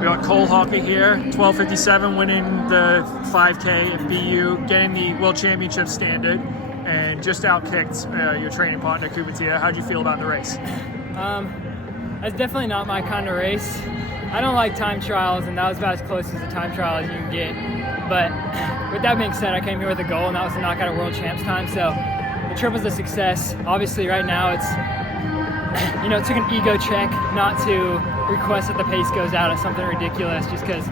We got Cole Hocker here, 12:57, winning the 5K at BU, getting the World Championship standard, and just outkicked your training partner, Kubatia. How'd you feel about the race? That's definitely not my kind of race. I don't like time trials, and that was about as close as a time trial as you can get. But with that being said, I came here with a goal, and that was to knock out a World Champs time. So the trip was a success. Obviously, right now it's, it took an ego check not to request that the pace goes out at something ridiculous, just because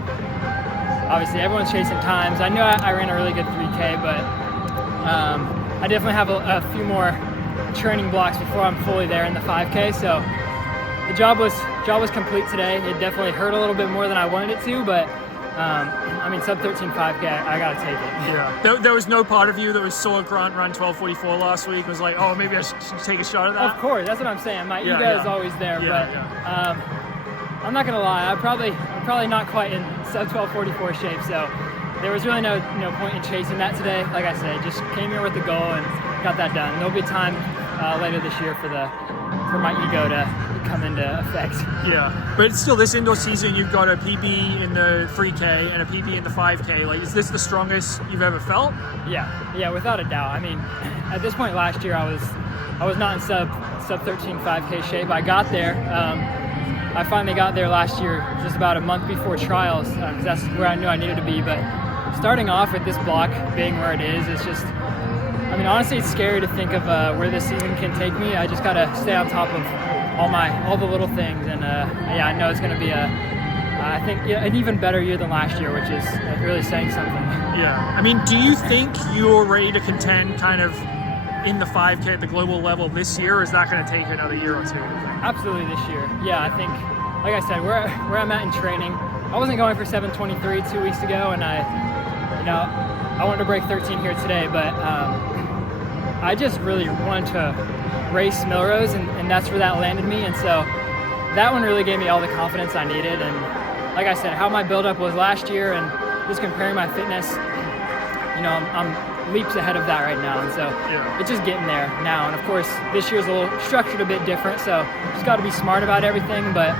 obviously everyone's chasing times. I knew I ran a really good 3K, but I definitely have a few more training blocks before I'm fully there in the 5K. So the job was complete today. It definitely hurt a little bit more than I wanted it to, but sub 13 5K, I gotta take it. Yeah. There was no part of you that was saw Grant run 12:44 last week. Was like, oh, maybe I should take a shot at that. Of course, that's what I'm saying. My ego is always there, but I'm not gonna lie. I'm probably not quite in sub 12:44 shape, so there was really no point in chasing that today. Like I said, just came here with the goal and got that done. There'll be time later this year for my ego to come into effect. Yeah, but still, this indoor season, you've got a PB in the 3K and a PB in the 5K. Like, is this the strongest you've ever felt? Yeah, without a doubt. I mean, at this point last year, I was not in sub 13 5K shape. I got there. I finally got there last year, just about a month before trials, because that's where I knew I needed to be. But starting off with this block being where it is, it's just, honestly, it's scary to think of where this season can take me. I just gotta stay on top of all the little things, and I know it's gonna be an even better year than last year, which is really saying something. Yeah, do you think you're ready to contend kind of in the 5K at the global level this year, or is that going to take another year or two? Absolutely this year. Yeah, I think, like I said, where I'm at in training, I wasn't going for 7:23 2 weeks ago, and I wanted to break 13 here today, but I just really wanted to race Millrose, and that's where that landed me, and so that one really gave me all the confidence I needed. And like I said, how my buildup was last year, and just comparing my fitness, I'm leaps ahead of that right now, and so it's just getting there now. And of course, this year's a little structured a bit different, so just got to be smart about everything. But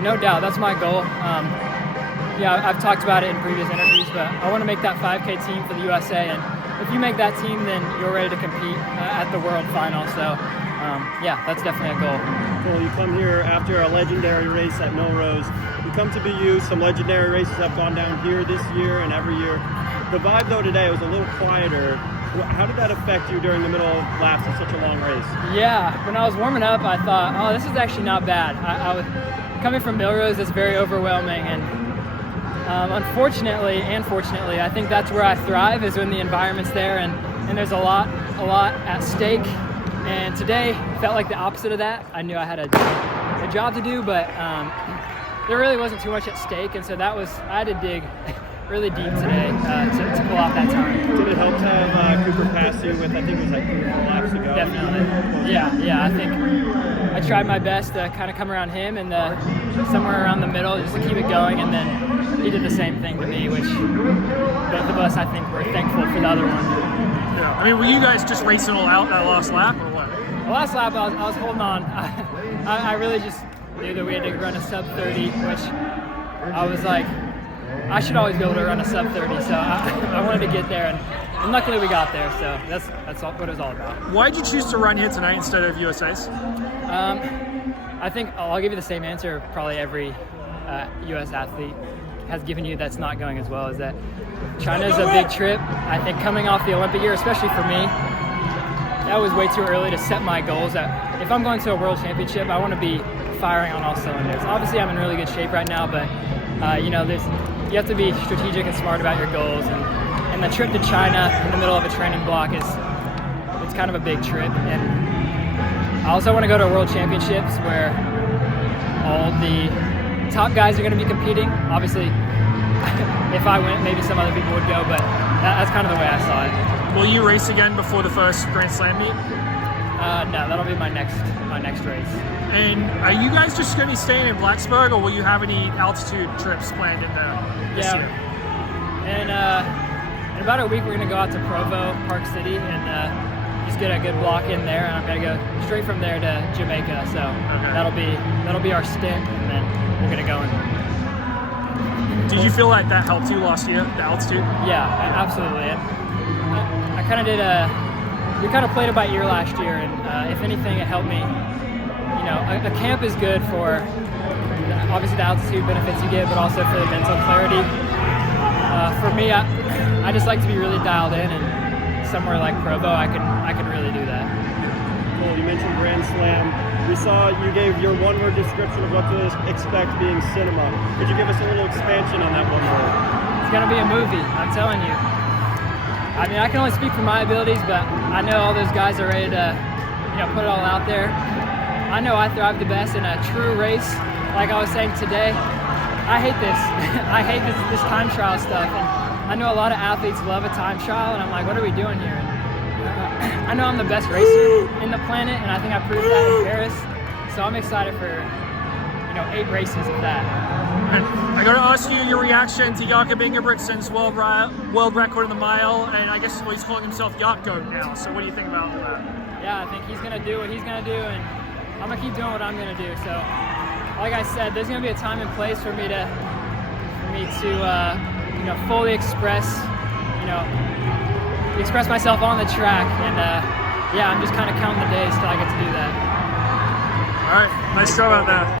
no doubt, that's my goal. I've talked about it in previous interviews, but I want to make that 5K team for the USA, and if you make that team, then you're ready to compete at the World Final. So, that's definitely a goal. Well, you come here after a legendary race at Millrose. You come to BU. Some legendary races have gone down here this year and every year. The vibe, though, today was a little quieter. How did that affect you during the middle laps of such a long race? Yeah, when I was warming up, I thought, oh, this is actually not bad. I was coming from Millrose, it's very overwhelming, and unfortunately and fortunately, I think that's where I thrive, is when the environment's there and there's a lot at stake. And today felt like the opposite of that. I knew I had a job to do, but there really wasn't too much at stake, and so I had to dig really deep today to pull off that time. Did it help to have Cooper pass you with, I think it was like 3 or 4 laps ago? Definitely. Yeah, I think I tried my best to kind of come around him and somewhere around the middle just to keep it going, and then he did the same thing to me, which both of us, I think, were thankful for the other one. Yeah. Were you guys just racing all out that last lap, or what? The last lap, I was holding on. I really just knew that we had to run a sub 30, which I was like, I should always be able to run a sub 30, so I wanted to get there, and luckily we got there, so that's what it was all about. Why did you choose to run here tonight instead of USA's? I think I'll give you the same answer probably every US athlete has given you that's not going as well, is that China's a big trip. I think coming off the Olympic year, especially for me, that was way too early to set my goals. If I'm going to a world championship, I want to be firing on all cylinders. Obviously, I'm in really good shape right now, but you have to be strategic and smart about your goals. And the trip to China in the middle of a training block it's kind of a big trip. And I also want to go to World Championships where all the top guys are going to be competing. Obviously, if I win, maybe some other people would go, but that's kind of the way I saw it. Will you race again before the first Grand Slam meet? No, that'll be my next race. And are you guys just going to be staying in Blacksburg, or will you have any altitude trips planned in there this year? And in about a week, we're going to go out to Provo, Park City, and just get a good block in there. And I'm going to go straight from there to Jamaica. So that'll be our stint, and then we're going to go in. Did you feel like that helped you last year, the altitude? Yeah, absolutely. I kind of did we kind of played it by ear last year, and if anything, it helped me. You know, a camp is good for obviously the altitude benefits you get, but also for the mental clarity. For me, I just like to be really dialed in, and somewhere like Provo, I can really do that. Cool. You mentioned Grand Slam. We saw you gave your one-word description of what to expect being cinema. Could you give us a little expansion on that one word? It's gonna be a movie, I'm telling you. I mean, I can only speak for my abilities, but I know all those guys are ready to, you know, put it all out there. I know I thrive the best in a true race. Like I was saying today, I hate this. I hate this time trial stuff. And I know a lot of athletes love a time trial, and I'm like, what are we doing here? And I know I'm the best racer in the planet, and I think I proved that in Paris. So I'm excited for, you know, 8 races of that. And I got to ask you your reaction to Jakob Ingebrigtsen's world record in the mile, and I guess he's calling himself Yacht Goat now. So what do you think about that? Yeah, I think he's gonna do what he's gonna do, and I'm gonna keep doing what I'm gonna do. So, like I said, there's gonna be a time and place for me to you know, fully express myself on the track, and yeah, I'm just kind of counting the days till I get to do that. All right, nice job out there.